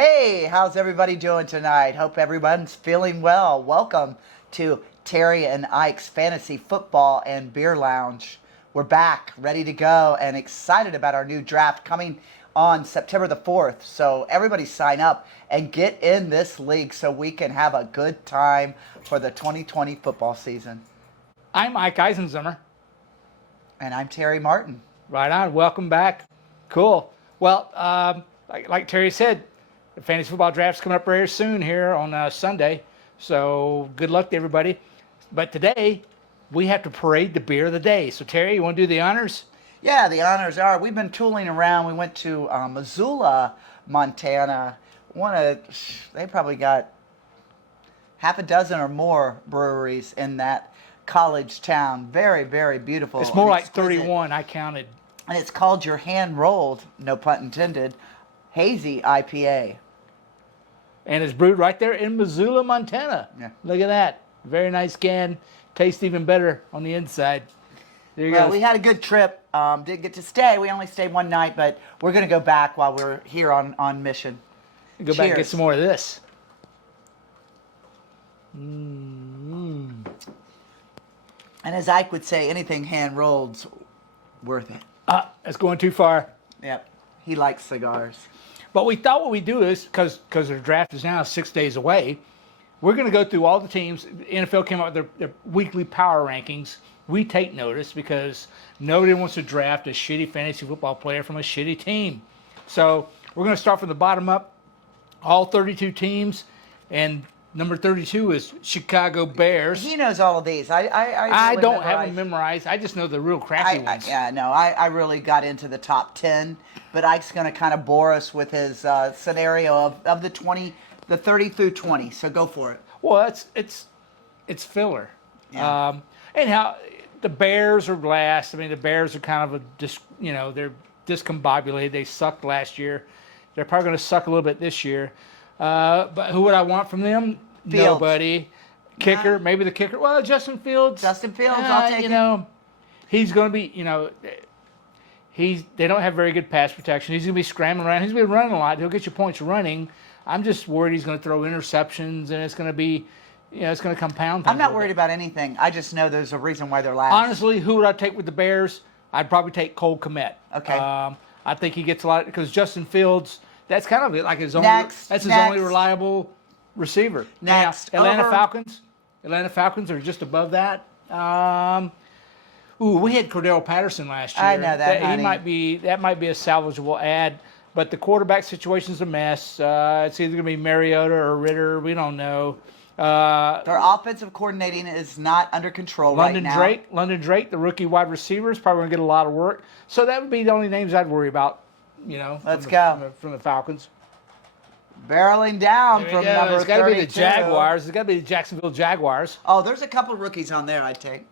Hey, how's everybody doing tonight? Hope everyone's feeling well. Welcome to Terry and Ike's Fantasy Football and Beer Lounge. We're back, ready to go, and excited about our new draft coming on September the 4th. So everybody sign up and get in this league so we can have a good time for the 2020 football season. I'm Ike Eisenzimmer. And I'm Terry Martin. Right on. Welcome back. Cool. Well, like Terry said, the fantasy football draft's coming up very soon here on Sunday. So good luck to everybody. But today, we have to parade the beer of the day. So Terry, you want to do the honors? Yeah, the honors are. We've been tooling around. We went to Missoula, Montana. They probably got half a dozen or more breweries in that college town. Very, very beautiful. It's more like 31. I counted. And it's called your hand-rolled, no pun intended, Hazy IPA. And it's brewed right there in Missoula, Montana. Yeah. Look at that. Very nice can. Tastes even better on the inside. There you go. We had a good trip. Didn't get to stay. We only stayed one night, but we're going to go back while we're here on mission. Go back and get some more of this. And as Ike would say, anything hand-rolled's worth it. That's going too far. Yep. He likes cigars. But we thought what we'd do is, because the draft is now 6 days away, we're going to go through all the teams. The NFL came out with their weekly power rankings. We take notice because nobody wants to draft a shitty fantasy football player from a shitty team. So we're going to start from the bottom up, all 32 teams, and number 32 is Chicago Bears. He knows all of these. I don't have them memorized. I just know the real crappy ones. I really got into the top 10, but Ike's going to kind of bore us with his scenario of the 30 through 20. So go for it. Well, it's filler. Yeah. Anyhow, the Bears are last. I mean, the Bears are kind of they're discombobulated. They sucked last year. They're probably going to suck a little bit this year. But who would I want from them? Fields. Nobody. Kicker, maybe the kicker. Well, Justin Fields. I'll take him. He's going to be, they don't have very good pass protection. He's going to be scrambling around. He's going to be running a lot. He'll get you points running. I'm just worried he's going to throw interceptions, and it's going to be, it's going to compound things. I'm not worried about anything. I just know there's a reason why they're last. Honestly, who would I take with the Bears? I'd probably take Cole Kmet. Okay. I think he gets a lot because Justin Fields. That's kind of like his only. Next. That's his only reliable receiver. Next. Now, Atlanta Falcons. Atlanta Falcons are just above that. We had Cordell Patterson last year. I know that. That might be a salvageable ad, but the quarterback situation's a mess. It's either going to be Mariota or Ritter. We don't know. Their offensive coordinating is not under control right now. London Drake, the rookie wide receiver, is probably going to get a lot of work. So that would be the only names I'd worry about. Let's go from the Falcons. Barreling down from number 32. It's got to be the Jaguars. It's got to be the Jacksonville Jaguars. Oh, there's a couple rookies on there I'd take.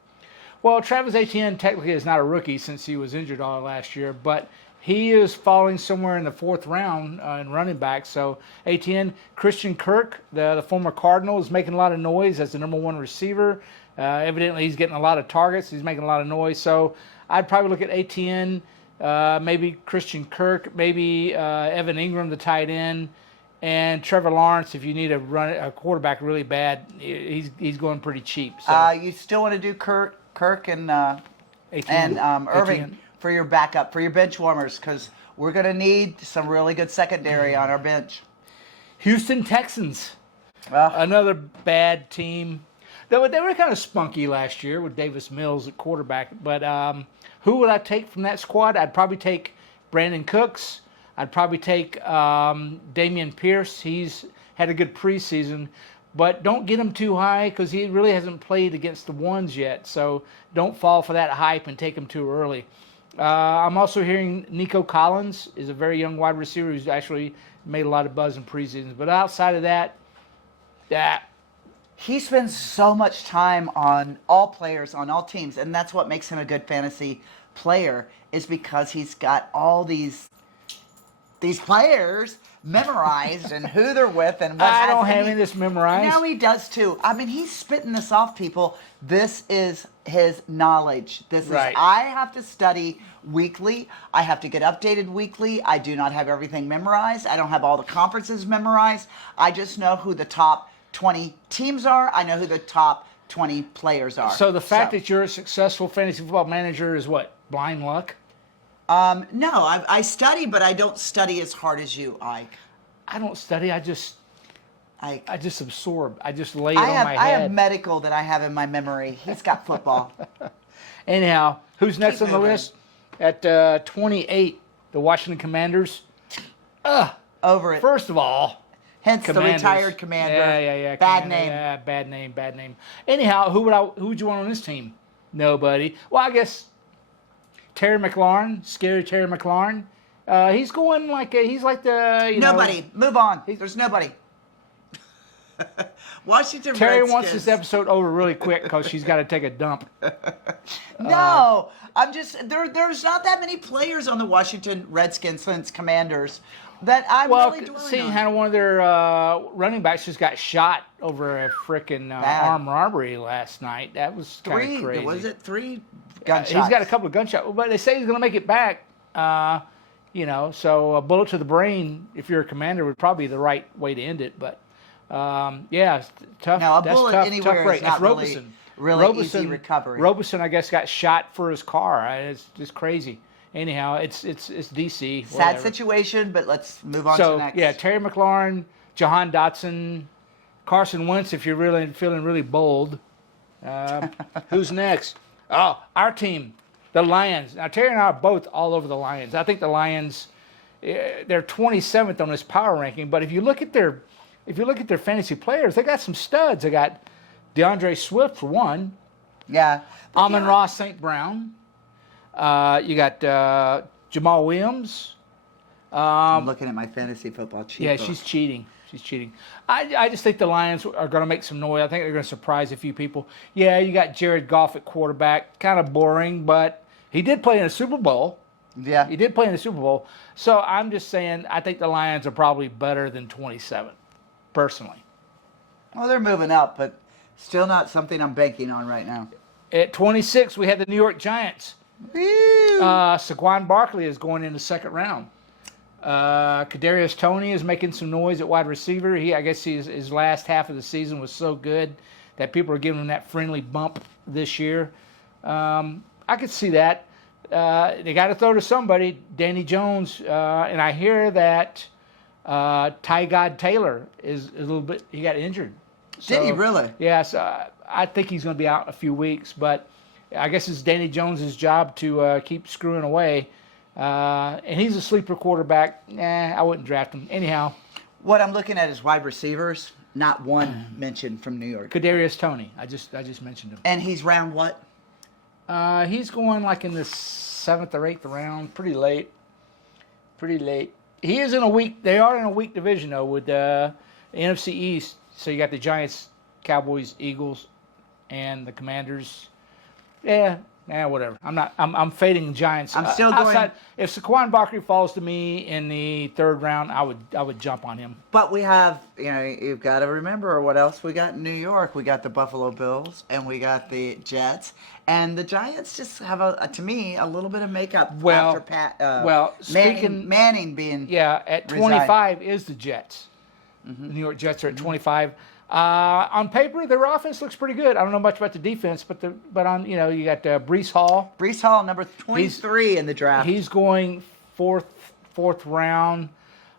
Well, Travis Etienne technically is not a rookie since he was injured all last year, but he is falling somewhere in the 4th round in running back. So Etienne, Christian Kirk, the former Cardinal, is making a lot of noise as the number 1 receiver. Evidently, he's getting a lot of targets. He's making a lot of noise. So I'd probably look at Etienne. Maybe Christian Kirk, maybe Evan Ingram, the tight end, and Trevor Lawrence. If you need a quarterback really bad, he's going pretty cheap. So. You still want to do Kirk and Irving for your backup, for your bench warmers, because we're going to need some really good secondary on our bench. Houston Texans, another bad team. They were kind of spunky last year with Davis Mills at quarterback, but who would I take from that squad? I'd probably take Brandon Cooks. I'd probably take Damian Pierce. He's had a good preseason, but don't get him too high because he really hasn't played against the ones yet. So don't fall for that hype and him too early. I'm also hearing Nico Collins is a very young wide receiver who's actually made a lot of buzz in preseasons. But outside of that, he spends so much time on all players, on all teams, and that's what makes him a good fantasy player, is because he's got all these players memorized and who they're with and what. I don't have any of this memorized. No, he does too. I mean, he's spitting this off, people. This is his knowledge. This Right. is, I have to study weekly. I have to get updated weekly. I do not have everything memorized. I don't have all the conferences memorized. I just know who the top 20 teams are. I know who the top 20 players are. So the fact that you're a successful fantasy football manager is what? Blind luck? No, I study, but I don't study as hard as you, Ike. I don't study. I just absorb. I just lay it I on have, my I head. have medical that I have in my memory. He's got football. Anyhow, who's next Keep on the moving. list? At 28, the Washington Commanders. Over it. First of all, Hence Commanders. the retired commander. Yeah. Bad Commander. name. Yeah, bad name. Anyhow, who would you want on this team? Nobody. Well, I guess Terry McLaurin, scary Terry McLaurin. He's going like he's like the Nobody. Move on. There's nobody. Washington Terry Redskins. wants this episode over really quick because she's got to take a dump. No, I'm just there's not that many players on the Washington Redskins since Commanders that I'm really dwelling seeing on. how one of their running backs just got shot over a freaking armed robbery last night. That was kind of crazy. Was it 3 gunshots? He's got a couple of gunshots, but they say he's going to make it back. So a bullet to the brain, if you're a commander, would probably be the right way to end it. But it's tough. No, a that's bullet tough, anywhere tough is break. not That's Robeson. really easy recovery. Robeson, I guess, got shot for his car. It's just crazy. Anyhow, it's DC. Sad whatever. situation, but let's move on to So next. yeah, Terry McLaurin, Jahan Dotson, Carson Wentz. If you're really feeling really bold, who's next? Oh, our team, the Lions. Now Terry and I are both all over the Lions. I think the Lions, they're 27th on this power ranking. But if you look at their fantasy players, they got some studs. They got DeAndre Swift for one. Yeah. Amon-Ra St. Brown. You got Jamal Williams. I'm looking at my fantasy football cheat Yeah, book. she's cheating. I just think the Lions are going to make some noise. I think they're going to surprise a few people. Yeah, you got Jared Goff at quarterback. Kind of boring, but he did play in a Super Bowl. Yeah. He did play in the Super Bowl. So I'm just saying I think the Lions are probably better than 27, personally. Well, they're moving up, but still not something I'm banking on right now. At 26, we had the New York Giants. Woo! Saquon Barkley is going in the second round. Kadarius Toney is making some noise at wide receiver. I guess his last half of the season was so good that people are giving him that friendly bump this year. I could see that. They got to throw to somebody. Danny Jones, and I hear that Ty God Taylor is a little bit. He got injured. Did he really? Yeah. So I think he's going to be out in a few weeks, but I guess it's Danny Jones' job to keep screwing away. And he's a sleeper quarterback. I wouldn't draft him. Anyhow. What I'm looking at is wide receivers. Not one mentioned from New York. Kadarius Toney. I just mentioned him. And he's round what? He's going like in the 7th or 8th round. Pretty late. He is in a weak. They are in a weak division though with the NFC East. So you got the Giants, Cowboys, Eagles, and the Commanders. Yeah, whatever. I'm fading the Giants. I'm still going. If Saquon Barkley falls to me in the 3rd round, I would jump on him. But we have, you've got to remember what else we got in New York. We got the Buffalo Bills and we got the Jets. And the Giants just have, to me, a little bit of makeup after Manning being at 25 is the Jets. Mm-hmm. The New York Jets are at 25. On paper, their offense looks pretty good. I don't know much about the defense, but on you got Breece Hall. Breece Hall, number 23 in the draft. He's going fourth round.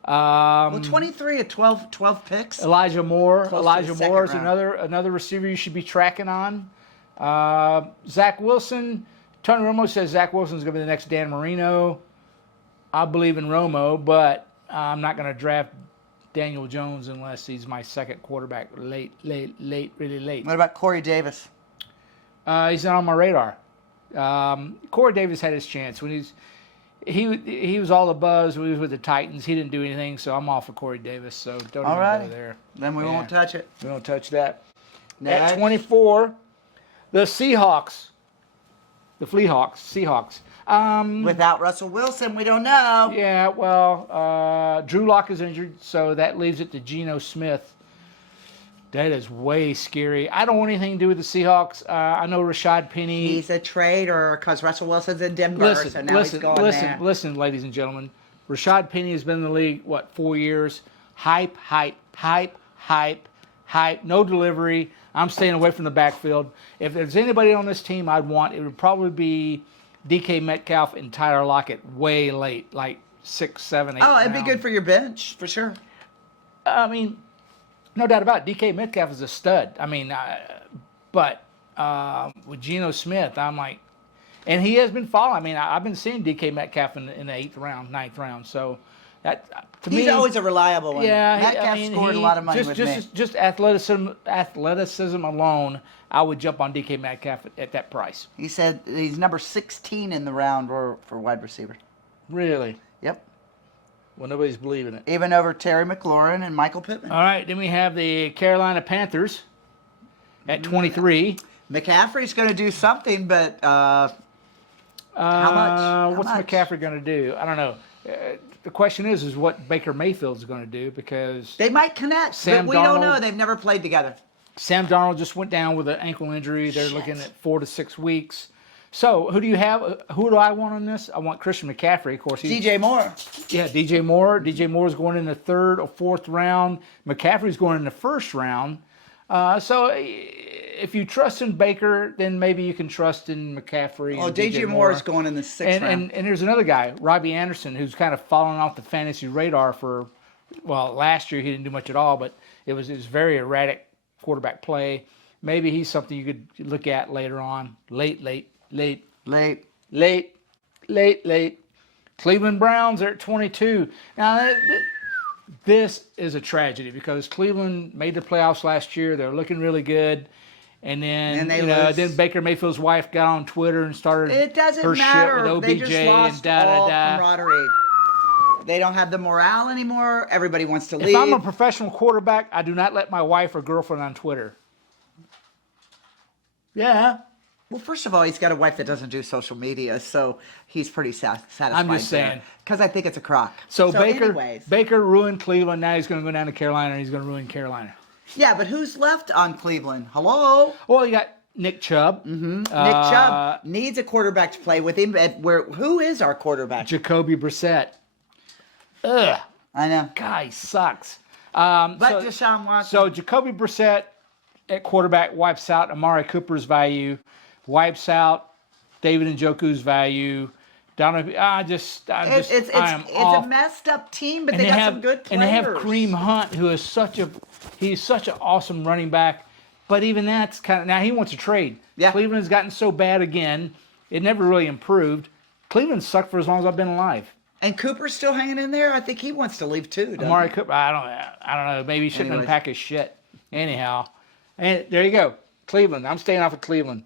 23 at 12 picks. Elijah Moore. Close to Elijah the Moore is second round. another receiver you should be tracking on. Zach Wilson. Tony Romo says Zach Wilson is going to be the next Dan Marino. I believe in Romo, but I'm not going to draft Daniel Jones unless he's my second quarterback late, really late. What about Corey Davis? He's not on my radar. Corey Davis had his chance when he was all the buzz when he was with the Titans. He didn't do anything, so I'm off of Corey Davis. So don't even go there. Then we won't touch it. We don't touch that. Next. At 24, the Seahawks. The Seahawks. Without Russell Wilson, we don't know. Yeah, well, Drew Lock is injured, so that leaves it to Geno Smith. That is way scary. I don't want anything to do with the Seahawks. I know Rashad Penny. He's a traitor because Russell Wilson's in Denver, so now he's going there. Listen, ladies and gentlemen. Rashad Penny has been in the league, 4 years? Hype. No delivery. I'm staying away from the backfield. If there's anybody on this team I'd want, it would probably be DK Metcalf and Tyler Lockett way late, like 6, 7, 8. Oh, it'd be good for your bench, for sure. I mean, no doubt about it. DK Metcalf is a stud. I mean, but with Geno Smith, I'm like, and he has been falling. I mean, I've been seeing DK Metcalf in the 8th round, 9th round. So that to me, he's always a reliable one. Yeah, Metcalf scored a lot of money with me. Just athleticism alone, I would jump on DK Metcalf at that price. He said he's number 16 in the round for wide receiver. Really? Yep. Well, nobody's believing it. Even over Terry McLaurin and Michael Pittman. All right, then we have the Carolina Panthers at 23. McCaffrey's going to do something, but how much? What's McCaffrey going to do? I don't know. The question is what Baker Mayfield's going to do because they might connect, but we don't know. They've never played together. Sam Darnold just went down with an ankle injury. They're looking at 4 to 6 weeks. So who do you have? Who do I want on this? I want Christian McCaffrey, of course. DJ Moore. Yeah, DJ Moore. DJ Moore is going in the 3rd or 4th round. McCaffrey's going in the 1st round. So if you trust in Baker, then maybe you can trust in McCaffrey. Oh, DJ Moore is going in the 6th round. And there's another guy, Robbie Anderson, who's kind of fallen off the fantasy radar for, last year he didn't do much at all, but it was very erratic quarterback play. Maybe he's something you could look at later on. Late. Cleveland Browns are at 22. Now, this is a tragedy because Cleveland made the playoffs last year. They're looking really good. And then, then Baker Mayfield's wife got on Twitter and started it doesn't her matter. shit with OBJ they just lost and all camaraderie. They don't have the morale anymore. Everybody wants to leave. If I'm a professional quarterback, I do not let my wife or girlfriend on Twitter. Yeah. Well, first of all, he's got a wife that doesn't do social media, so he's pretty satisfied. I'm just saying. Because I think it's a crock. So Baker ruined Cleveland. Now he's going to go down to Carolina, and he's going to ruin Carolina. Yeah, but who's left on Cleveland? Hello? Well, you got Nick Chubb. Mm-hmm. Nick Chubb needs a quarterback to play with him. Who is our quarterback? Jacoby Brissett. Ugh. I know. Guy sucks. Deshaun Watson. So Jacoby Brissett at quarterback wipes out Amari Cooper's value, wipes out David Njoku's value. It's a messed up team, but they got some good players. And they have Kareem Hunt, who is such an awesome running back. But even that's now he wants to trade. Yeah. Cleveland has gotten so bad again; it never really improved. Cleveland sucked for as long as I've been alive. And Cooper's still hanging in there. I think he wants to leave too. Amari Cooper, I don't know. Maybe he shouldn't unpack his shit. Anyhow, and there you go, Cleveland. I'm staying off of Cleveland.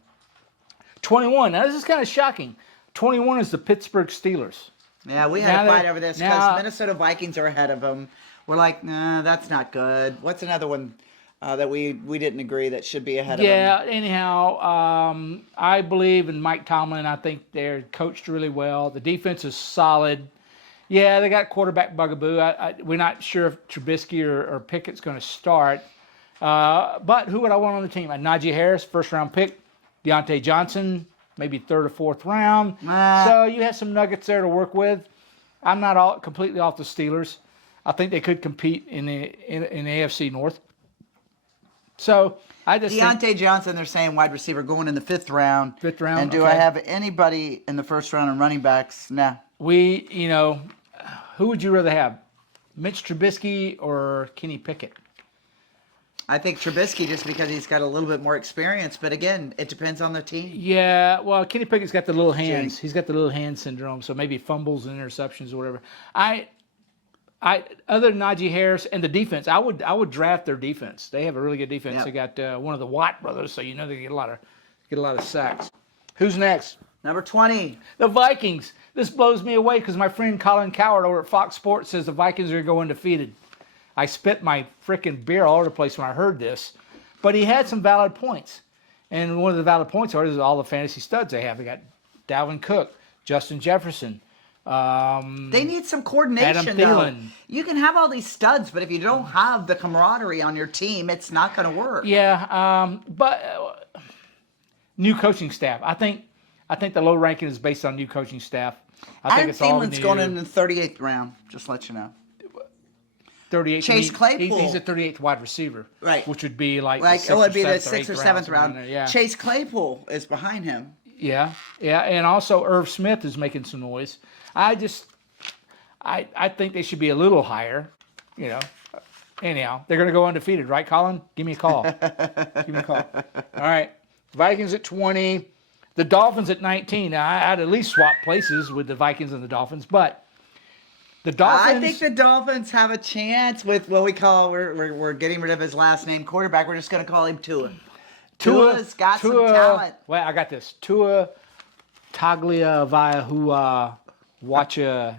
21. Now this is kind of shocking. 21 is the Pittsburgh Steelers. Yeah, we had a fight over this because Minnesota Vikings are ahead of them. We're like, nah, that's not good. What's another one that we didn't agree that should be ahead of them? Yeah, anyhow, I believe in Mike Tomlin. I think they're coached really well. The defense is solid. Yeah, they got quarterback bugaboo. We're not sure if Trubisky or Pickett's going to start. But who would I want on the team? Najee Harris, 1st-round pick. Deontay Johnson, maybe 3rd or 4th round. So you have some nuggets there to work with. I'm not completely off the Steelers. I think they could compete in the AFC North. So I just Deontay Johnson, they're saying wide receiver going in the 5th round. 5th round. And do I have anybody in the 1st round in running backs? Nah. Who would you rather have? Mitch Trubisky or Kenny Pickett? I think Trubisky just because he's got a little bit more experience, but again, it depends on the team. Yeah, well, Kenny Pickett's got the little hands. He's got the little hand syndrome, so maybe fumbles and interceptions or whatever. Other than Najee Harris and the defense, I would draft their defense. They have a really good defense. Yep. They got one of the Watt brothers, so they get a lot of sacks. Who's next? Number 20. The Vikings. This blows me away because my friend Colin Coward over at Fox Sports says the Vikings are going undefeated. I spit my freaking beer all over the place when I heard this. But he had some valid points. And one of the valid points is all the fantasy studs they have. They got Dalvin Cook, Justin Jefferson. They need some coordination, Adam though. Thielen. You can have all these studs, but if you don't have the camaraderie on your team, it's not going to work. Yeah, but new coaching staff. I think the low ranking is based on new coaching staff. I think it's all Thielen's going in the 38th round, just to let you know. 38th. Chase Claypool. He's a 38th wide receiver. Right. Which would be like it would be the 6th or 7th round. round. Yeah. Chase Claypool is behind him. Yeah, and also Irv Smith is making some noise. I think they should be a little higher, Anyhow, they're going to go undefeated, right, Colin? Give me a call. Give me a call. All right, Vikings at 20, the Dolphins at 19. Now, I'd at least swap places with the Vikings and the Dolphins, but the Dolphins. I think the Dolphins have a chance with what we call we're getting rid of his last name quarterback. We're just going to call him Tua. Tua's got some talent. Well, I got this. Tua Tagliavaihua Wacha.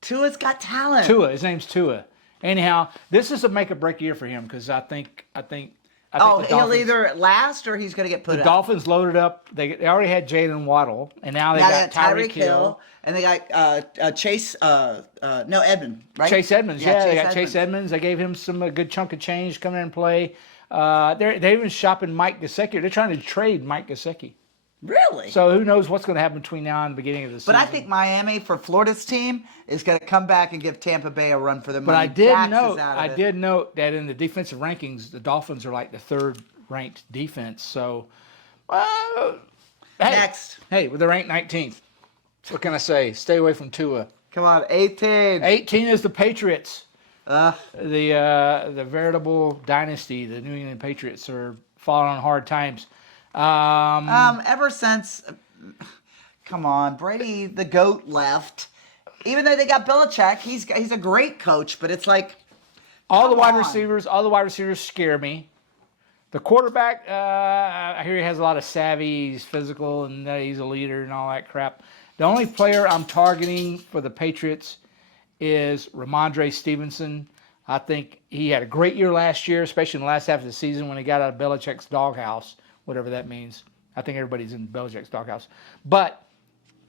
Tua's got talent. Tua. His name's Tua. Anyhow, this is a make or break year for him because I think he'll either last or he's going to get put up. The Dolphins loaded up. They already had Jalen Waddle, and now they got Tyreek Hill. And they got Chase, Edmonds, right? Chase Edmonds, they got Chase Edmonds. Edmonds. They gave him a good chunk of change coming in and play. They're even shopping Mike Gesicki. They're trying to trade Mike Gesicki. Really? So who knows what's going to happen between now and the beginning of the season. But I think Miami, for Florida's team, is going to come back and give Tampa Bay a run for the money. But I did note that in the defensive rankings, the Dolphins are like the third-ranked defense. So, next. Hey, they're ranked 19th. What can I say? Stay away from Tua. Come on, 18. 18 is the Patriots. The veritable dynasty. The New England Patriots are falling on hard times. Ever since, come on, Brady the GOAT left. Even though they got Belichick, he's a great coach, but it's like all the wide receivers scare me. The quarterback, I hear he has a lot of savvy, he's physical, and he's a leader and all that crap. The only player I'm targeting for the Patriots is Ramondre Stevenson. I think he had a great year last year, especially in the last half of the season when he got out of Belichick's doghouse, whatever that means. I think everybody's in Belichick's doghouse. But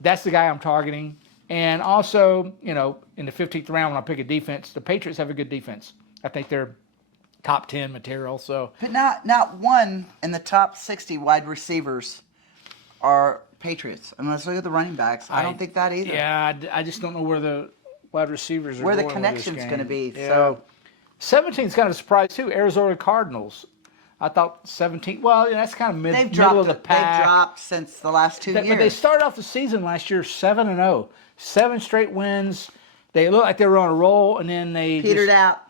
that's the guy I'm targeting. And also, in the 15th round when I pick a defense, the Patriots have a good defense. I think they're top 10 material. So, but not one in the top 60 wide receivers are Patriots. And let's look at the running backs. I don't think that either. Yeah, I just don't know where the wide receivers are where going the connection's going to be. Yeah. So 17 is kind of a surprise too. Arizona Cardinals. I thought 17. Well, that's kind of middle of the pack. They've dropped since the last 2 years. But they started off the season last year 7-0, 7 straight wins. They looked like they were on a roll, and then they petered out,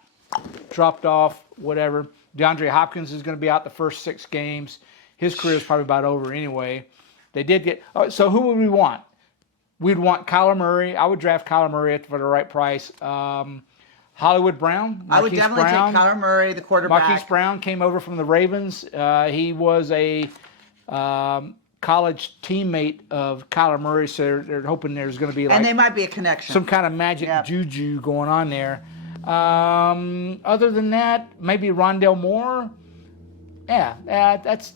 dropped off. Whatever. DeAndre Hopkins is going to be out the first 6 games. His career is probably about over anyway. They did get. So who would we want? We'd want Kyler Murray. I would draft Kyler Murray for the right price. Hollywood Brown. I would definitely take Kyler Murray, the quarterback. Marquise Brown came over from the Ravens. He was a college teammate of Kyler Murray, so they're hoping there's going to be and they might be a connection. Some kind of magic juju going on there. Other than that, maybe Rondell Moore. Yeah, that's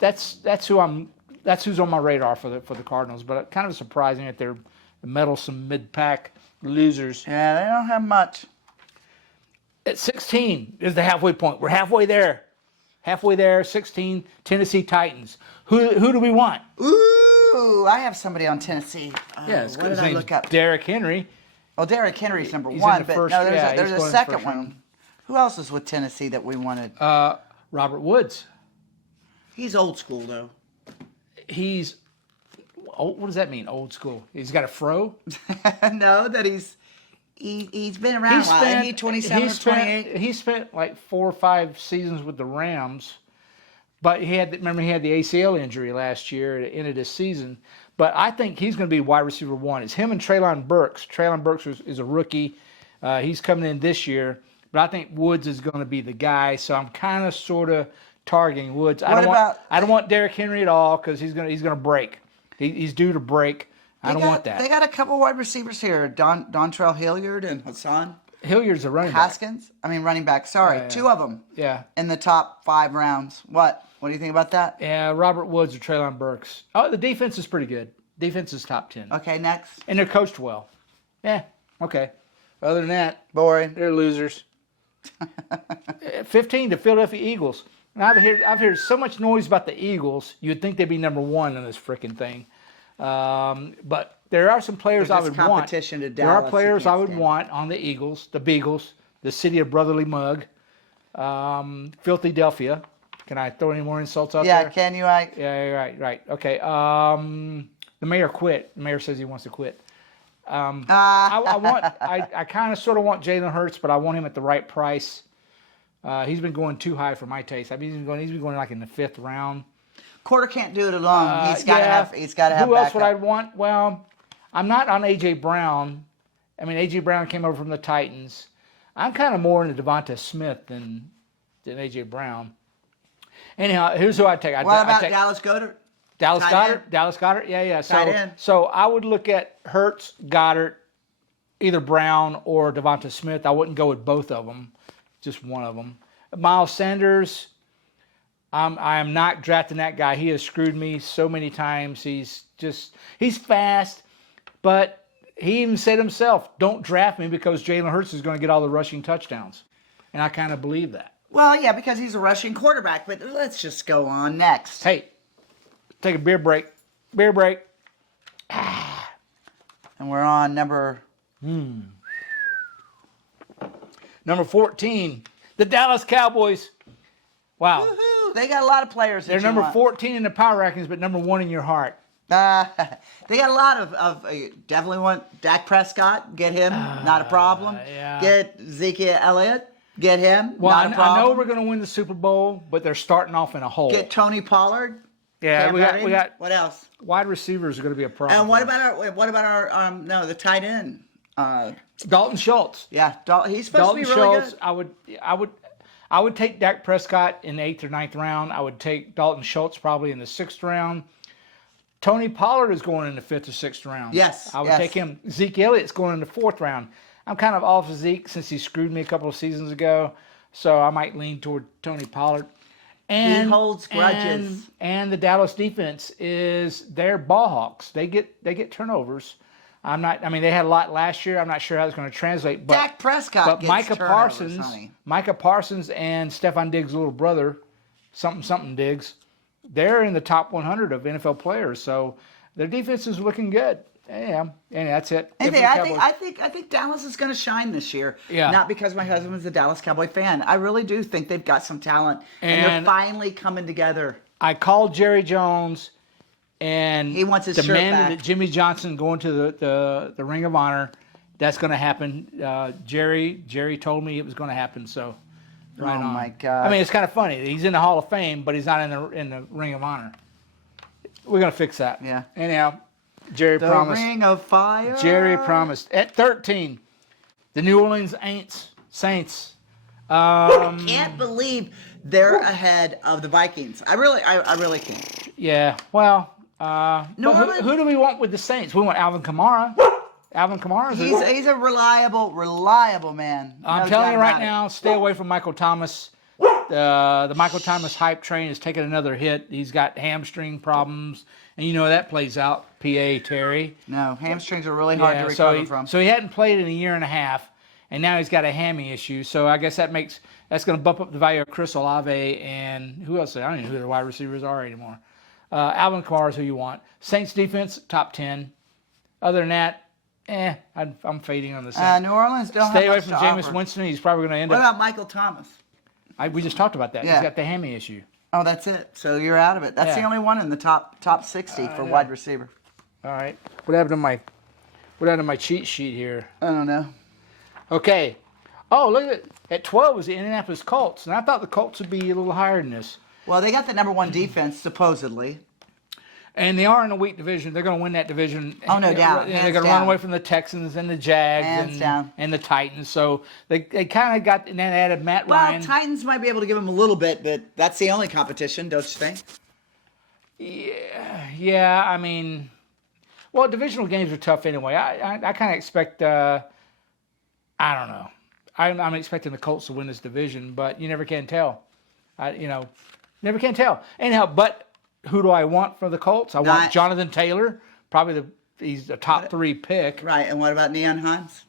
who's on my radar for the Cardinals. But kind of surprising that they're meddlesome mid-pack losers. Yeah, they don't have much. At 16 is the halfway point. We're halfway there. 16, Tennessee Titans. Who do we want? Ooh, I have somebody on Tennessee. What did I look up? Derrick Henry. Well, Derrick Henry's number He's one, in the but first, no, there's a second one. round. Who else is with Tennessee that we wanted? Robert Woods. He's old school, though. He's what does that mean? Old school. He's got a fro. No, that he's been around a while. Isn't he 27 or 28? He spent like 4 or 5 seasons with the Rams, but he had the ACL injury last year at the end of this season. But I think he's going to be wide receiver 1. It's him and Treylon Burks. Treylon Burks is a rookie. He's coming in this year, but I think Woods is going to be the guy. So I'm kind of sort of targeting Woods. I don't want Derrick Henry at all because he's going to break. He's due to break. I don't want that. They got a couple wide receivers here: Dontrell Hilliard and Hassan. Hilliard's a running running back. Sorry, 2 of them. Yeah. In the top 5 rounds. What do you think about that? Yeah, Robert Woods or Treylon Burks. Oh, the defense is pretty good. Defense is top 10. Okay, next. And they're coached well. Yeah, okay. Other than that, Boring. they're losers. 15, the Philadelphia Eagles. And I've heard so much noise about the Eagles, you'd think they'd be number one in this freaking thing. But there are some players I would want. Competition to Dallas. There are players I would want on the Eagles, the Beagles, the city of brotherly mug, Filthy Delphia. Can I throw any more insults out there? Yeah, can you, Ike? Yeah, right. Okay. The mayor quit. The mayor says he wants to quit. I kind of sort of want Jalen Hurts, but I want him at the right price. He's been going too high for my taste. I mean, he's been going like in the 5th round. Quarter can't do it alone. He's got to have. Who else would I want? Well, I'm not on AJ Brown. I mean, AJ Brown came over from the Titans. I'm kind of more into Devonta Smith than AJ Brown. Anyhow, here's who I'd take. What about Dallas Goedert? Dallas Goedert. Yeah. Tight end. So I would look at Hurts, Goddard, either Brown or Devonta Smith. I wouldn't go with both of them, just one of them. Miles Sanders, I am not drafting that guy. He has screwed me so many times. He's fast, but he even said himself, don't draft me because Jalen Hurts is going to get all the rushing touchdowns. And I kind of believe that. Well, yeah, because he's a rushing quarterback, but let's just go on next. Hey, take a beer break. Beer break. And we're on number 14, the Dallas Cowboys. Wow. Woohoo! They got a lot of players. They're number 14 in the power rankings, but number 1 in your heart. They got a lot of definitely want Dak Prescott. Get him, not a problem. Yeah. Get Ezekiel Elliott. Get him, well, not a problem. I know we're going to win the Super Bowl, but they're starting off in a hole. Get Tony Pollard. Yeah, we got. What else? Wide receivers are going to be a problem. And what about our the tight end? Dalton Schultz. Yeah, he's supposed to be really Schultz, good. I would take Dak Prescott in the 8th or 9th round. I would take Dalton Schultz probably in the 6th round. Tony Pollard is going in the 5th or 6th round. Yes, I would take him. Zeke Elliott's going in the 4th round. I'm kind of off of Zeke since he screwed me a couple of seasons ago, so I might lean toward Tony Pollard. And he holds grudges. And the Dallas defense they're ball hawks. They get turnovers. They had a lot last year. I'm not sure how it's going to translate. But Dak Prescott gets Micah turnovers, honey. Micah Parsons and Stephon Diggs' little brother, something Diggs, they're in the top 100 of NFL players. So their defense is looking good. Yeah, and that's it. I think Dallas is going to shine this year. Yeah. Not because my husband's a Dallas Cowboy fan. I really do think they've got some talent, and they're finally coming together. I called Jerry Jones, and he wants his shirt back. Demanded that Jimmy Johnson go into the Ring of Honor. That's going to happen. Jerry told me it was going to happen. So, right on. My God! I mean, it's kind of funny. He's in the Hall of Fame, but he's not in the Ring of Honor. We're going to fix that. Yeah. Anyhow. Jerry promised. The Ring of Fire. Jerry promised. At 13, the New Orleans Saints. I can't believe they're ahead of the Vikings. I really can't. Yeah. Well, who do we want with the Saints? We want Alvin Kamara. Alvin Kamara. He's a reliable man. I'm telling you right now, stay away from Michael Thomas. The Michael Thomas hype train is taking another hit. He's got hamstring problems, and you know that plays out. PA Terry. No, hamstrings are really hard to recover from. So he hadn't played in a year and a half, and now he's got a hammy issue. So I guess that's going to bump up the value of Chris Olave and who else? I don't even know who their wide receivers are anymore. Alvin Kamara is who you want. Saints defense top 10. Other than that, I'm fading on the Saints. New Orleans don't stay away have from much to Jameis offer. Winston. He's probably going to end What up. about Michael Thomas? We just talked about that. Yeah. He's got the hammy issue. Oh, that's it. So you're out of it. That's the only one in the top 60 for wide receiver. All right. What happened to my cheat sheet here? I don't know. Okay. Oh, look at it. At 12 was the Indianapolis Colts, and I thought the Colts would be a little higher than this. Well, they got the number 1 defense supposedly. And they are in a weak division. They're going to win that division. Oh, no doubt. They're going to run away from the Texans and the Jags and the Titans. So they kind of got, and then added Matt Ryan. Well, Titans might be able to give them a little bit, but that's the only competition, don't you think? Yeah. I mean, well, divisional games are tough anyway. I kind of expect, I don't know. I'm expecting the Colts to win this division, but you never can tell. Never can tell. Anyhow, but who do I want for the Colts? I want Jonathan Taylor, he's a top 3 pick. Right. And what about Neon Hines?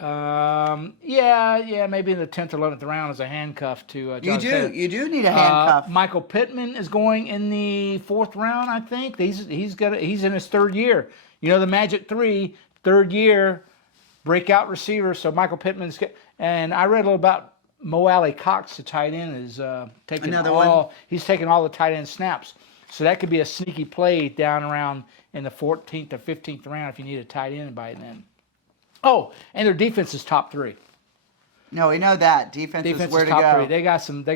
Yeah, maybe in the 10th or 11th round as a handcuff to John Taylor. You do need a handcuff. Michael Pittman is going in the 4th round, I think. He's in his 3rd year. You know, the Magic 3, 3rd year, breakout receiver. So Michael Pittman's and I read a little about Mo Alley Cox, the tight end, is taking he's taking all the tight end snaps. So that could be a sneaky play down around in the 14th or 15th round if you need a tight end by then. Oh, and their defense is top 3. No, we know that defense is where is to top go. 3. They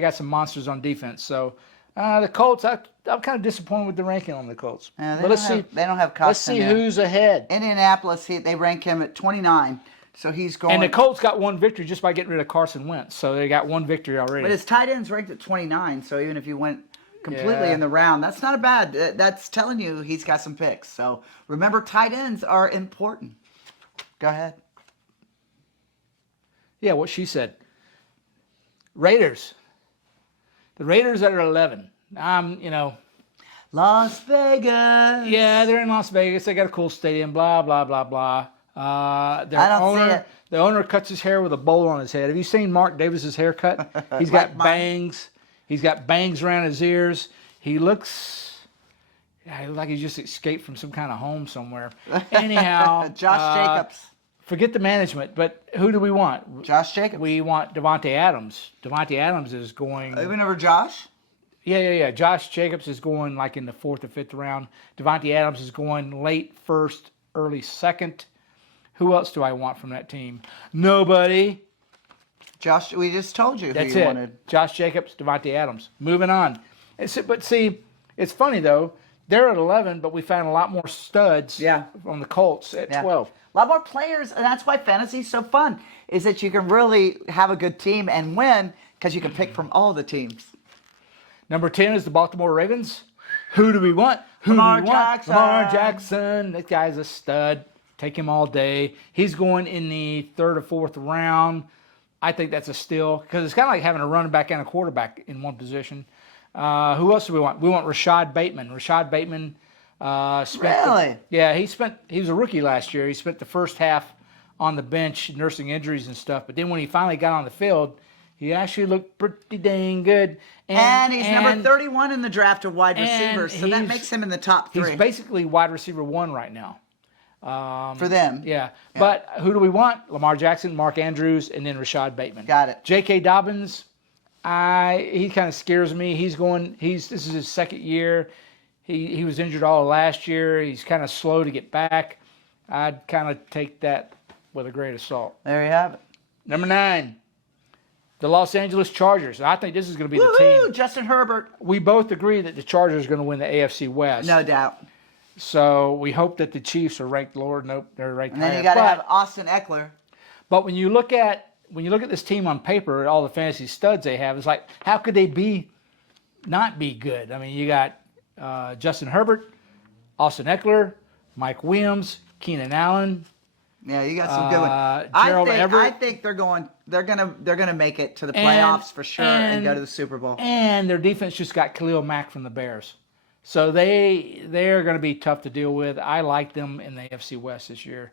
got some monsters on defense. So the Colts, I'm kind of disappointed with the ranking on the Colts. Yeah, but let's see. They don't have Cox. Let's see who's ahead. Indianapolis, they rank him at 29. So he's going. And the Colts got 1 victory just by getting rid of Carson Wentz. So they got 1 victory already. But his tight end's ranked at 29. So even if you went completely in the round, that's not a bad. That's telling you he's got some picks. So remember, tight ends are important. Go ahead. Yeah, what she said. Raiders. The Raiders are 11. Las Vegas. Yeah, they're in Las Vegas. They got a cool stadium. Blah blah blah blah. I don't see it. The owner cuts his hair with a bowl on his head. Have you seen Mark Davis's haircut? He's got bangs. He's got bangs around his ears. He looks like he just escaped from some kind of home somewhere. Anyhow, Josh Jacobs. Forget the management, but who do we want? Josh Jacobs. We want Devontae Adams. Devontae Adams is going. Even over Josh? Yeah. Josh Jacobs is going like in the 4th or 5th round. Devontae Adams is going late 1st, early 2nd. Who else do I want from that team? Nobody. Josh, we just told you That's who you it. wanted. Josh Jacobs, Devontae Adams. Moving on. But see, it's funny though. They're at 11, but we found a lot more studs on the Colts at 12. A lot more players, and that's why fantasy is so fun, is that you can really have a good team and win because you can pick from all the teams. Number 10 is the Baltimore Ravens. Who do we want? Lamar Jackson. Lamar Jackson. That guy's a stud. Take him all day. He's going in the 3rd or 4th round. I think that's a steal because it's kind of like having a running back and a quarterback in one position. Who else do we want? We want Rashad Bateman. Rashad Bateman spent he was a rookie last year. He spent the first half on the bench nursing injuries and stuff. But then when he finally got on the field, he actually looked pretty dang good. And he's number 31 in the draft of wide receivers, so that makes him in the top 3. He's basically wide receiver 1 right now. For them. Yeah. But who do we want? Lamar Jackson, Mark Andrews, and then Rashad Bateman. Got it. J.K. Dobbins, he kind of scares me. This is his 2nd year. He was injured all of last year. He's kind of slow to get back. I'd kind of take that with a grain of salt. There you have it. Number 9, the Los Angeles Chargers. I think this is going to be the team. Justin Herbert. We both agree that the Chargers are going to win the AFC West. No doubt. So we hope that the Chiefs are ranked lower. Nope, they're ranked higher. And then you got to have Austin Eckler. But when you look at this team on paper, all the fantasy studs they have, it's like, how could they not be good? I mean, you got Justin Herbert, Austin Eckler, Mike Williams, Keenan Allen. Yeah, you got some good ones. I think they're gonna make it to the playoffs for sure and go to the Super Bowl. And their defense just got Khalil Mack from the Bears. So they're going to be tough to deal with. I like them in the AFC West this year.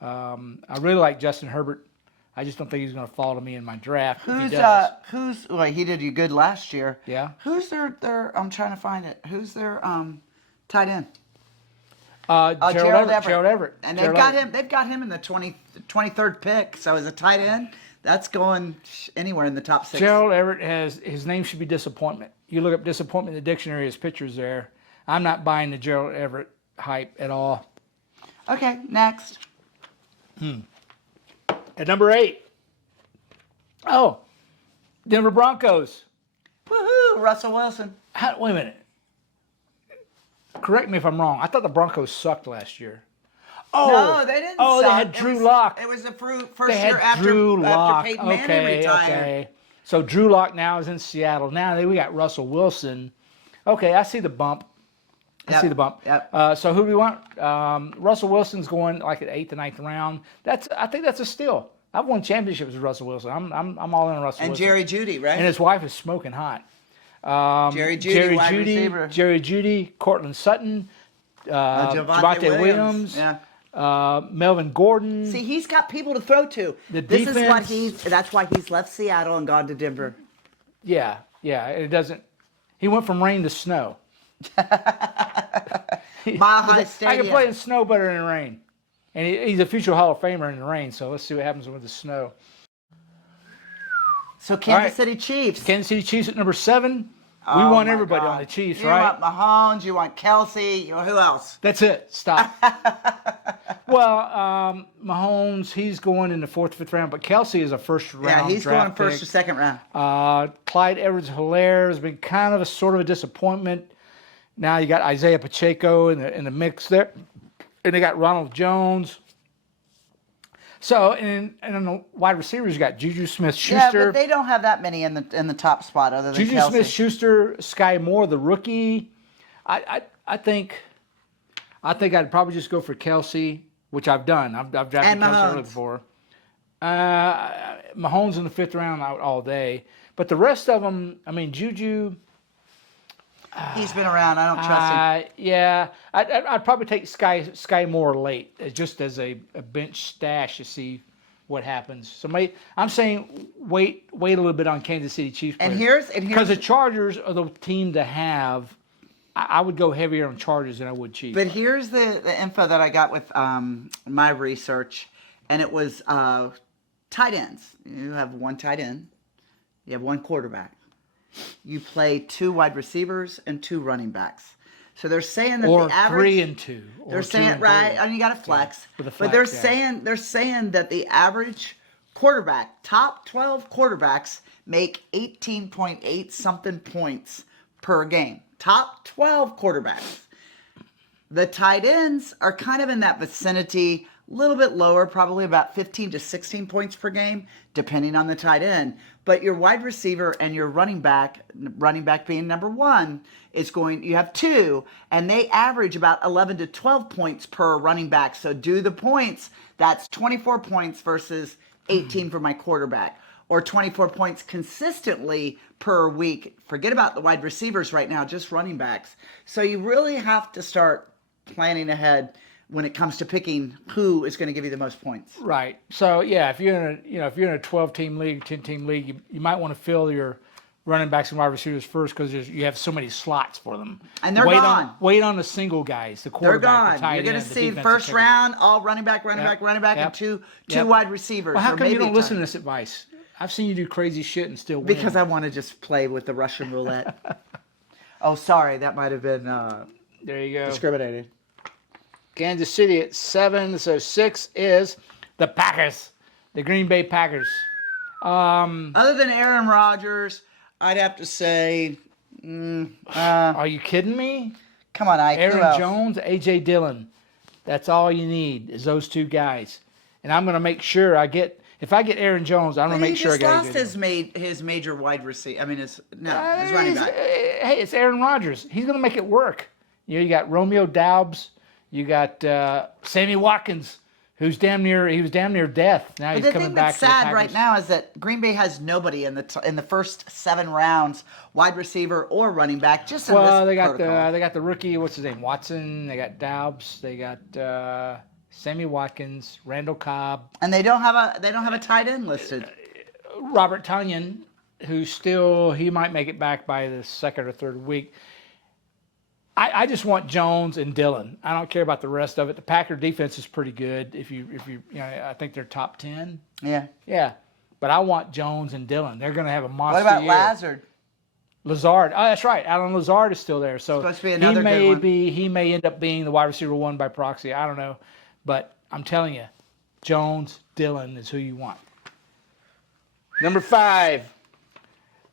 I really like Justin Herbert. I just don't think he's going to fall to me in my draft. He did you good last year. Yeah. Who's their I'm trying to find it. Who's their tight end? Gerald Everett. And they've got him in the 23rd pick. So as a tight end, that's going anywhere in the top 6. Gerald Everett his name should be disappointment. You look up disappointment in the dictionary, his picture's there. I'm not buying the Gerald Everett hype at all. Okay, next. At number 8. Oh, Denver Broncos. Woohoo, Russell Wilson. Wait a minute. Correct me if I'm wrong. I thought the Broncos sucked last year. Oh, no, they didn't suck. They had Drew Lock. It was the first year after Peyton Manning retired. Okay. So Drew Lock now is in Seattle. Now we got Russell Wilson. Okay, I see the bump. Yep. So who do we want? Russell Wilson's going like at 8th or 9th round. I think that's a steal. I've won championships with Russell Wilson. I'm all in on Russell Wilson. And Jerry Jeudy, right? And his wife is smoking hot. Jerry Jeudy, wide receiver. Jerry Jeudy, Cortland Sutton, Javonte Williams. Yeah. Melvin Gordon. See, he's got people to throw to. This is what that's why he's left Seattle and gone to Denver. Yeah. It doesn't. He went from rain to snow. Mile High Stadium. I can play in snow better than in rain. And he's a future Hall of Famer in the rain, so let's see what happens with the snow. So Kansas City Chiefs. Kansas City Chiefs at number 7. We want everybody on the Chiefs, you right? You want Mahomes, you want Kelsey, who else? That's it. Stop. Well, Mahomes, he's going in the 4th, 5th round, but Kelsey is a first-round Yeah, he's going draft first pick. or second round. Clyde Edwards-Helaire has been kind of a sort of a disappointment. Now you got Isaiah Pacheco in the mix there, and they got Ronald Jones. So, and on the wide receivers, you got Juju Smith-Schuster. Yeah, but they don't have that many in the top spot other than Juju Kelsey. Smith-Schuster, Sky Moore, the rookie. I think I'd probably just go for Kelsey, which I've done. I've drafted Kelsey early before. Mahomes in the 5th round out all day. But the rest of them, I mean, Juju. He's been around. I don't trust him. Yeah, I'd probably take Sky Moore late, just as a bench stash to see what happens. So I'm saying wait a little bit on Kansas City Chiefs. And here's because the Chargers are the team to have. I would go heavier on Chargers than I would Chiefs. But here's the info that I got with my research, and it was tight ends. You have one tight end. You have one quarterback. You play 2 wide receivers and 2 running backs. So they're saying that or the average 3 and 2. They're saying right, and you got a flex. Yeah, flex, but they're saying that the average quarterback, top 12 quarterbacks, make 18.8 something points per game. Top 12 quarterbacks. The tight ends are kind of in that vicinity, a little bit lower, probably about 15 to 16 points per game, depending on the tight end. But your wide receiver and your running back being number 1, you have 2, and they average about 11 to 12 points per running back. So do the points, that's 24 points versus 18 for my quarterback. Or 24 points consistently per week. Forget about the wide receivers right now, just running backs. So you really have to start planning ahead when it comes to picking who is going to give you the most points. Right. So yeah, if you're in a 12-team league, 10-team league, you might want to fill your running backs and wide receivers first because you have so many slots for them. And they're gone. Wait on the single guys, the quarterback, they're gone. the tight end. You're going to see first round all running back, and two wide receivers. Well, how come you don't listen to this advice? I've seen you do crazy shit and still win. Because I want to just play with the Russian roulette. Oh, sorry, that might have been there you go. discriminated. Kansas City at 7, so 6 is the Packers, the Green Bay Packers. Other than Aaron Rodgers, I'd have to say, are you kidding me? Come on, Ike. Aaron Jones, A.J. Dillon. That's all you need is those 2 guys. And I'm going to make sure if I get Aaron Jones, I'm going to make sure I get He just lost his major wide receiver. I mean, his running back. Hey, it's Aaron Rodgers. He's going to make it work. You got Romeo Doubs. You got Sammy Watkins, he was damn near death. Now he's coming back. The thing that's sad right now is that Green Bay has nobody in the first 7 rounds, wide receiver or running back. They got the rookie. What's his name? Watson. They got Doubs. They got Sammy Watkins, Randall Cobb, and they don't have a tight end listed. Robert Tonyan, he might make it back by the 2nd or 3rd week. I just want Jones and Dillon. I don't care about the rest of it. The Packer defense is pretty good. I think they're top 10. Yeah. Yeah. But I want Jones and Dillon. They're going to have a monster year. What about Lazard? Lazard. Oh, that's right. Alan Lazard is still there. So supposed to be another good one. He may end up being the wide receiver 1 by proxy. I don't know. But I'm telling you, Jones, Dillon is who you want. Number 5,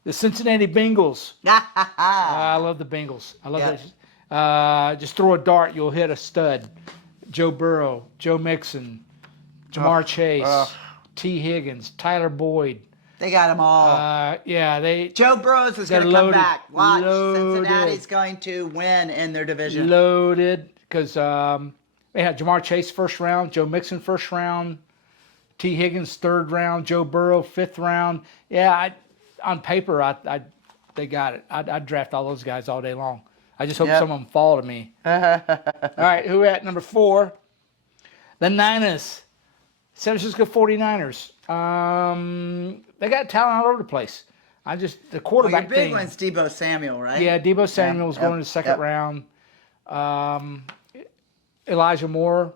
the Cincinnati Bengals. I love the Bengals. I love this. Just throw a dart, you'll hit a stud. Joe Burrow, Joe Mixon, Jamar Chase, T. Higgins, Tyler Boyd. They got them all. Joe Burrow is going to come back. Watch, Cincinnati's going to win in their division. Loaded, because they had Jamar Chase 1st round, Joe Mixon 1st round, T. Higgins 3rd round, Joe Burrow 5th round. Yeah, on paper, they got it. I'd draft all those guys all day long. I just hope some of them fall to me. All right, who at number 4? The Niners. San Francisco 49ers. They got talent all over the place. The quarterback your big thing. one's Deebo Samuel, right? Yeah, Deebo Samuel's going in the second round. Elijah Moore.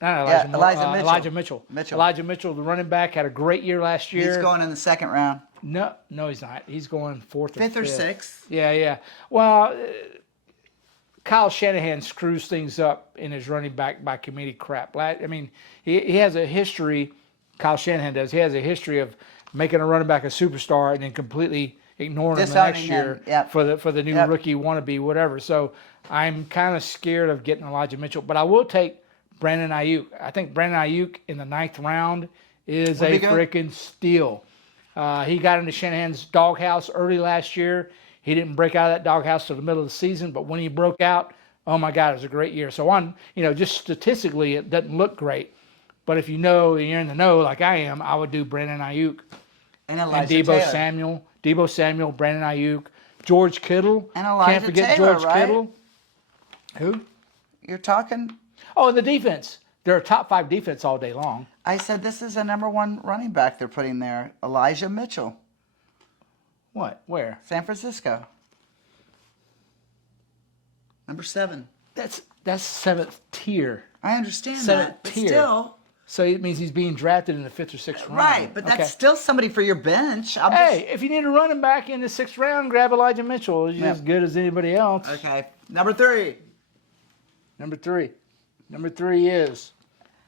Not Elijah Mitchell. Elijah Mitchell, the running back, had a great year last year. He's going in the second round. No, he's not. He's going 4th or 5th. 5th or 6th. Yeah. Well, Kyle Shanahan screws things up in his running back by committee crap. I mean, he has a history, Kyle Shanahan does, he has a history of making a running back a superstar and then completely ignoring him the next year for the new rookie wannabe, whatever. So I'm kind of scared of getting Elijah Mitchell. But I will take Brandon Ayuk. I think Brandon Ayuk in the 9th round is a freaking steal. He got into Shanahan's doghouse early last year. He didn't break out of that doghouse till the middle of the season, but when he broke out, oh my God, it was a great year. So just statistically, it doesn't look great. But if you're in the know like I am, I would do Brandon Ayuk and Deebo Samuel, Brandon Ayuk, George Kittle. And Elijah Can't forget Taylor, George right? Kittle. Who? You're talking? Oh, and the defense. They're a top 5 defense all day long. I said this is a number 1 running back they're putting there. Elijah Mitchell. What? Where? San Francisco. Number 7. That's 7th tier. I understand 7th that, but tier. still. So it means he's being drafted in the 5th or 6th round. Right, but that's still somebody for your bench. If you need a running back in the 6th round, grab Elijah Mitchell. He's as good as anybody else. Okay. Number 3. Number three is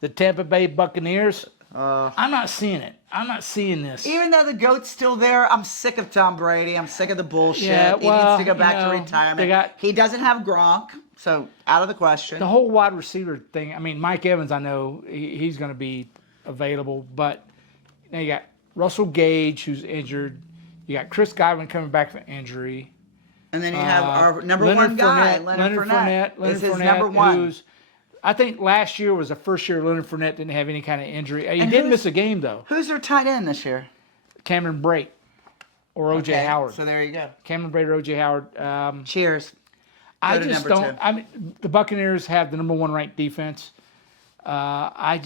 the Tampa Bay Buccaneers. I'm not seeing it. I'm not seeing this. Even though the GOAT's still there, I'm sick of Tom Brady. I'm sick of the bullshit. Yeah, he needs to go back to retirement. He doesn't have Gronk, so out of the question. The whole wide receiver thing, I mean, Mike Evans, I know he's going to be available, but now you got Russell Gage, who's injured. You got Chris Godwin coming back from injury. And then you have our number 1 guy, Leonard Fournette. Is his number 1. I think last year was the first year Leonard Fournette didn't have any kind of injury. He did miss a game, though. Who's their tight end this year? Cameron Brate or O.J. Howard. So there you go. Cameron Brate or O.J. Howard. Cheers. I just don't. I mean, the Buccaneers have the number 1 ranked defense. I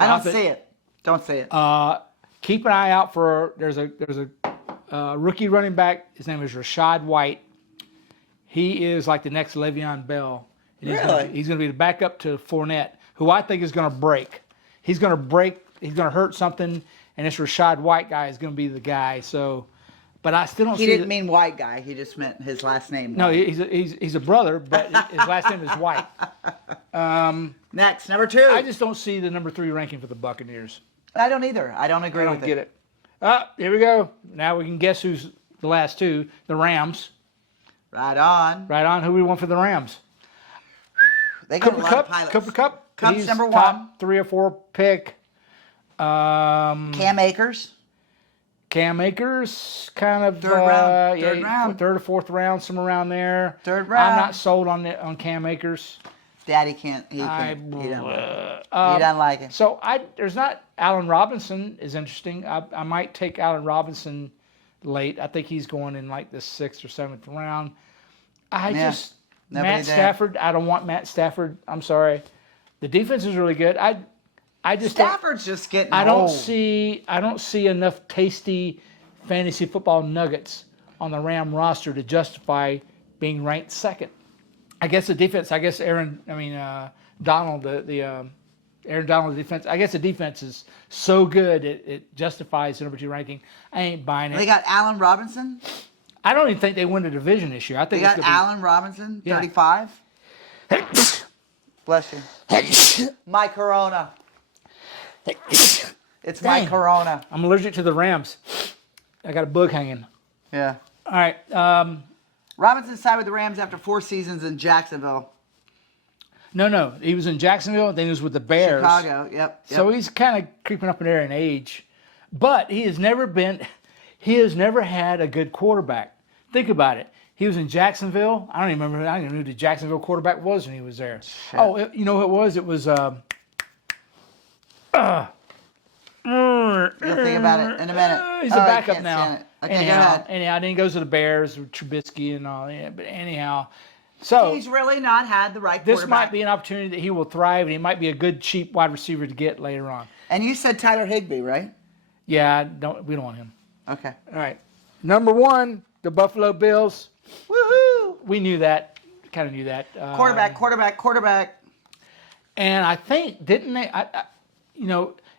don't see it. Don't see it. Keep an eye out for. There's a rookie running back. His name is Rashad White. He is like the next Le'Veon Bell. Really? He's going to be the backup to Fournette, who I think is going to break. He's going to break. He's going to hurt something, and this Rashad White guy is going to be the guy. So, but I still don't see. He didn't mean white guy. He just meant his last name. No, he's a brother, but his last name is White. Next, number 2. I just don't see the number 3 ranking for the Buccaneers. I don't either. I don't agree with it. I don't get it. Here we go. Now we can guess who's the last 2. The Rams. Right on. Right on. Who we want for the Rams? They got a lot of pilots. Cooper Kupp. Kupp's number 1. Top 3 or 4 pick. Cam Akers. Cam Akers, kind of third round, 3rd or 4th round, somewhere around there. 3rd round. I'm not sold on Cam Akers. Daddy can't. He doesn't like it. So there's not Allen Robinson is interesting. I might take Allen Robinson late. I think he's going in like the 6th or 7th round. Matt Stafford. I don't want Matt Stafford. I'm sorry. The defense is really good. I just Stafford's just getting I don't old. see enough tasty fantasy football nuggets on the Ram roster to justify being ranked 2nd. I guess the defense. I guess Donald, Aaron Donald's defense. I guess the defense is so good it justifies the number 2 ranking. I ain't buying it. They got Allen Robinson. I don't even think they win the division this year. I think they got Allen Robinson, 35. Bless you. My Corona. It's my Corona. I'm allergic to the Rams. I got a bug hanging. Yeah. All right. Robinson signed with the Rams after 4 seasons in Jacksonville. No. He was in Jacksonville, then he was with the Bears. Chicago, yep. So he's kind of creeping up in there in age. But he has never had a good quarterback. Think about it. He was in Jacksonville. I don't even remember. I don't even know who the Jacksonville quarterback was when he was there. Shit. Oh, you know who it was? It was. You'll think about it in a minute. He's a backup now. Okay, go ahead. Anyhow, then he goes to the Bears with Trubisky and all that. But anyhow, so He's really not had the right this quarterback. might be an opportunity that he will thrive, and he might be a good, cheap wide receiver to get later on. And you said Tyler Higbee, right? Yeah, we don't want him. Okay. All right. Number 1, the Buffalo Bills. Woohoo! We knew that. Kind of knew that. Quarterback. And I think, didn't they?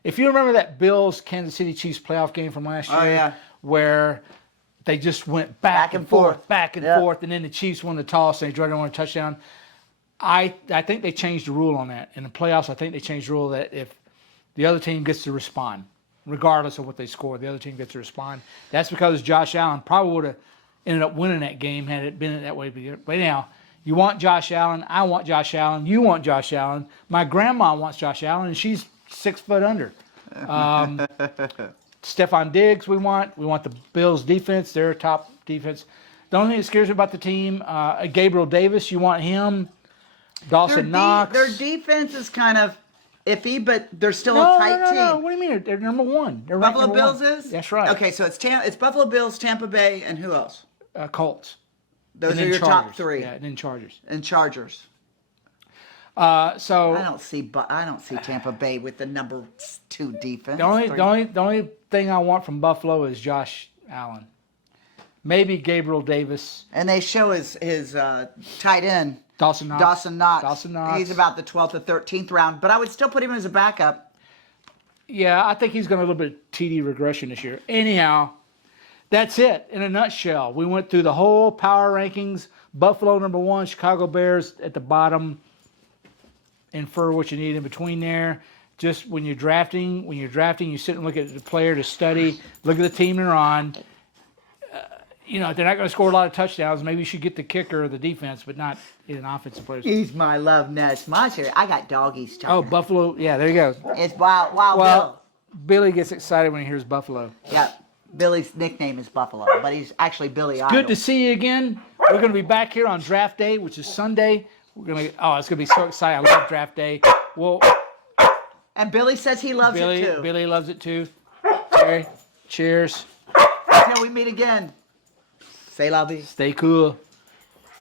If you remember that Bills Kansas City Chiefs playoff game from last year, yeah. where they just went back and forth, and then the Chiefs won the toss and they tried to win a touchdown. I think they changed the rule on that. In the playoffs, I think they changed the rule that if the other team gets to respond, regardless of what they score, the other team gets to respond. That's because Josh Allen probably would have ended up winning that game had it been that way. But anyhow, you want Josh Allen. I want Josh Allen. You want Josh Allen. My grandma wants Josh Allen, and she's 6 foot under. Stephon Diggs we want. We want the Bills' defense, their top defense. The only thing that scares me about the team, Gabriel Davis, you want him. Dawson Knox. Their defense is kind of iffy, but they're still a tight team. No. What do you mean? They're number 1. They're Buffalo Bills is? That's right. Okay, so it's Buffalo Bills, Tampa Bay, and who else? Colts. Those And are then your Chargers. top 3. Yeah, and then Chargers. And Chargers. So I don't see Tampa Bay with the number 2 defense. the only thing I want from Buffalo is Josh Allen. Maybe Gabriel Davis. And they show his tight end, Dawson Knox. Dawson Knox. He's about the 12th or 13th round, but I would still put him as a backup. Yeah, I think he's going to a little bit of TD regression this year. Anyhow, that's it in a nutshell. We went through the whole power rankings. Buffalo number 1, Chicago Bears at the bottom. Infer what you need in between there. Just when you're drafting, you sit and look at the player to study, look at the team they're on. If they're not going to score a lot of touchdowns, maybe you should get the kicker or the defense, but not in an offensive player. He's my love nest. I got doggies. Oh, Buffalo. Yeah, there you go. It's Wild Bill. Billy gets excited when he hears Buffalo. Yeah, Billy's nickname is Buffalo, but he's actually Billy Idol. Good to see you again. We're going to be back here on draft day, which is Sunday. It's going to be so exciting. I love draft day. Well, and Billy says he loves it too. Billy loves it too. Okay. Cheers. Until we meet again. Say la vie. Stay cool.